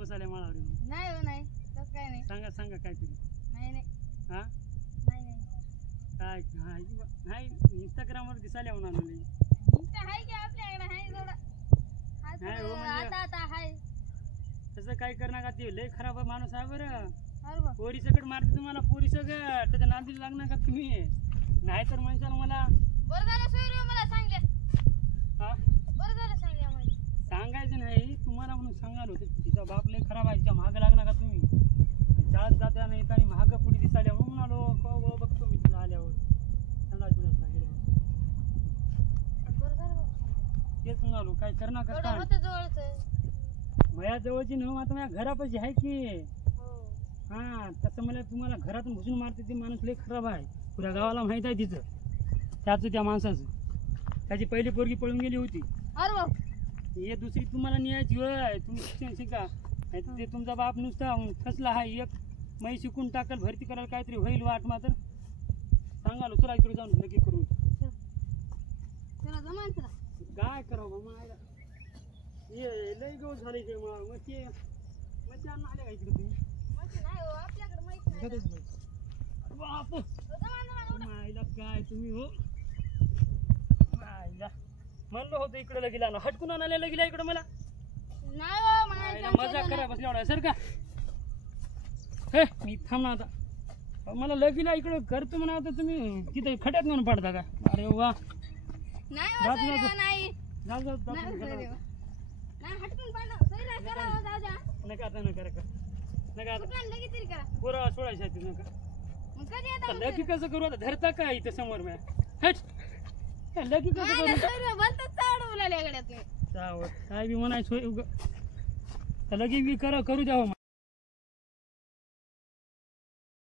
बसायला माळावर नाही हो नाही तसं काय नाही. सांगा सांगा काहीतरी. नाही नाही हा नाही नाही काय नाही इंस्टाग्रामवर दिसायला होणार नाही. इंस्टा आहे की आपल्याकडे आहे थोडा नाही हो म्हणजे आता आता आहे. तसं काय करणार का ते लय खराब माणूस आहे बरं. अरे बा पोरी सकट मारते तुम्हाला पोरी सकट त्याच्या नादी लागणार का तुम्ही नाहीतर म्हणशाल मला बरं झालं सोयरी मला सांगल्या. हा बरं झालं सांगल्या मला. सांगायचं नाही तुम्हाला म्हणून सांगायला होतं तिचा बाप लय खराब आहे तिच्या महाग लागणार का तुम्ही शाळेत जाता नाही आणि महाग पुढे दिसायला म्हणून म्हणालो को बघतो मी तिला आल्यावर संडास बिडासला गेल्यावर बरं झालं बघ सांगल्या. तेच म्हणालो काय करणार का एवढं काय होतं जवळच. माझ्या जवळची नव आता माझ्या घरापाशी आहे की हो हा तसं मला तुम्हाला घरातून घुसून मारते ते माणूस लय खराब आहे पुऱ्या गावाला माहित आहे तिचं त्याचं त्या माणसाचं त्याची पहिली पोरगी पळून गेली होती. अरे बाप हे दुसरी तुम्हाला न्यायची होय तुम्ही शिक्षण शिका नाही तर ते तुमचा बाप नुसता फसला आहे एक मै शिकून टाकल भरती करायला काहीतरी होईल वाट मात्र सांगालो चला इकडे जाऊन नक्की करू. त्याला जमायचं तुला. काय करावं मायला ये लय गवत झाले इकडे मग ते मच्छी आणून आले का इकडे तुम्ही माहिती नाही हो आपल्याकडे माहिती नाही. गरज नाही बाप जमा मायला काय तुम्ही हो मायला म्हणलं होतं इकडे लगेला ना हटकून आणायला लगेला इकडे मला नाही हो मायला मला मजा करा बसल्या एवढा सर का हे मी थांब ना आता मला लगेला इकडे करतो म्हणा आता तुम्ही तिथे खड्यात नेऊन पडता का अरे वा नाही हो जात सोयरी जातो. हो, नाही जाऊ जाऊ जाऊ नाही नका सोयरी हो. नाही हटकून पाडलं सोयरी करा हो जाऊ द्या. आता नका का नका आता कुठला लगेच तरी करा. पुरा सोडायचा आहे ते नका मग कधी येता आता मग लकी कसं करू आता धरता का इथं समोर मी हट लकी कसं नाही करू सोयरी बोलतात चावड बोलायला गड्या तुम्ही. काय बी म्हणायचं होय उगा लगी बी करू द्यावं